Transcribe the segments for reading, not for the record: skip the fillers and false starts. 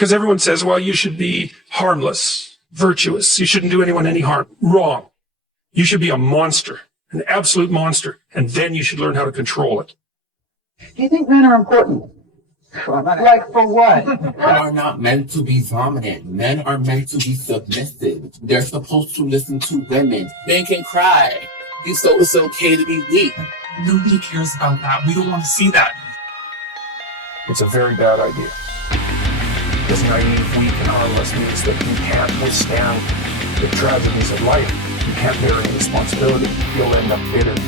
Because everyone says, well, you should be harmless, virtuous. You shouldn't do anyone any harm. Wrong. You should be a monster, an absolute monster, and then you should learn how to control it. Do you think men are important? Like for what? Men are not meant to be dominant. Men are meant to be submissive. They're supposed to listen to women. Men can cry. It's okay to be weak. Nobody cares about that. We don't want to see that. It's a very bad idea. Because naive, weak, and harmless means that you can't withstand the tragedies of life. You can't bear any responsibility. You'll end up bitter.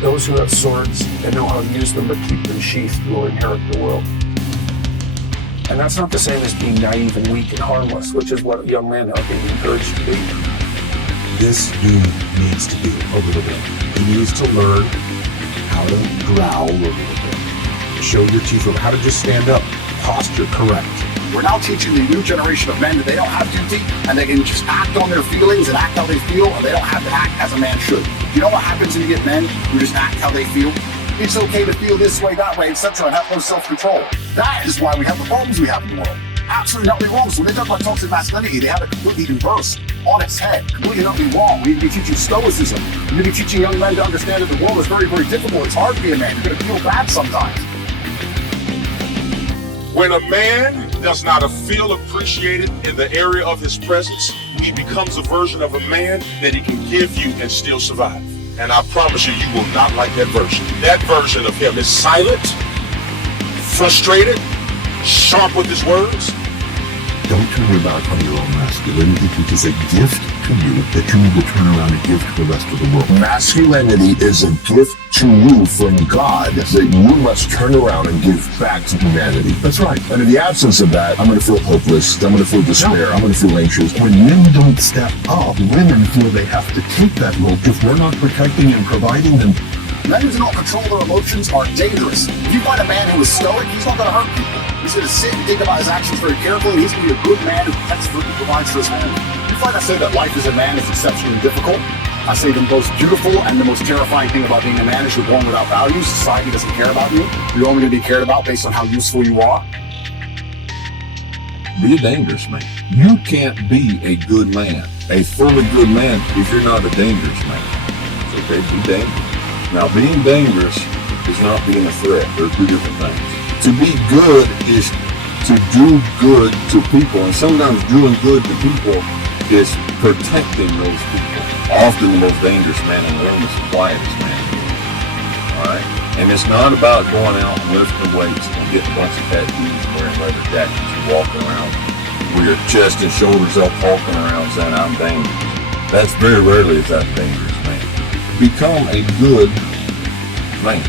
Those who have swords and know how to use them but keep them sheathed will inherit the world. And that's not the same as being naive and weak and harmless, which is what young men are being encouraged to be. This dude needs to be a little bit. He needs to learn how to growl a little bit. Show your teeth, how to just stand up, posture correct. We're now teaching the new generation of men that they don't have duty and they can just act on their feelings and act how they feel, and they don't have to act as a man should. You know what happens when you get men who just act how they feel? It's okay to feel this way, that way, etc., and have no self-control. That is why we have the problems we have in the world. Absolutely nothing wrong. So when they talk about toxic masculinity, they have it completely inverse, on its head. Completely nothing wrong. We need to be teaching stoicism. We need to be teaching young men to understand that the world is very, very difficult. It's hard to be a man. You're going to feel bad sometimes. When a man does not feel appreciated in the area of his presence, he becomes a version of a man that he can give you and still survive. And I promise you, you will not like that version. That version of him is silent, frustrated, sharp with his words. Don't turn your back on your own masculinity, which is a gift to you that you need to turn around and give to the rest of the world. Masculinity is a gift to you from God that you must turn around and give back to humanity. That's right. And in the absence of that, I'm going to feel hopeless. I'm going to feel despair. I'm going to feel anxious. When men don't step up, women feel they have to take that role if we're not protecting and providing them. Men who do not control their emotions are dangerous. If you find a man who is stoic, he's not going to hurt people. He's going to sit and think about his actions very carefully, and he's going to be a good man who protects and provides for his family. If you find I say that life as a man is exceptionally difficult, I say the most beautiful and the most terrifying thing about being a man is you're born without values. Society doesn't care about you. You're only going to be cared about based on how useful you are. Be a dangerous man. You can't be a good man, a fully good man, if you're not a dangerous man. So okay, be dangerous. Now, being dangerous is not being a threat. They're two different things. To be good is to do good to people, and sometimes doing good to people is protecting those people. Often the most dangerous man in the room is the quietest man in the room. All right? And it's not about going out and lifting weights and getting a bunch of tattoos and wearing leather jackets and walking around with your chest and shoulders up, walking around saying, I'm dangerous. That's very rarely is that dangerous, man. Become a good man.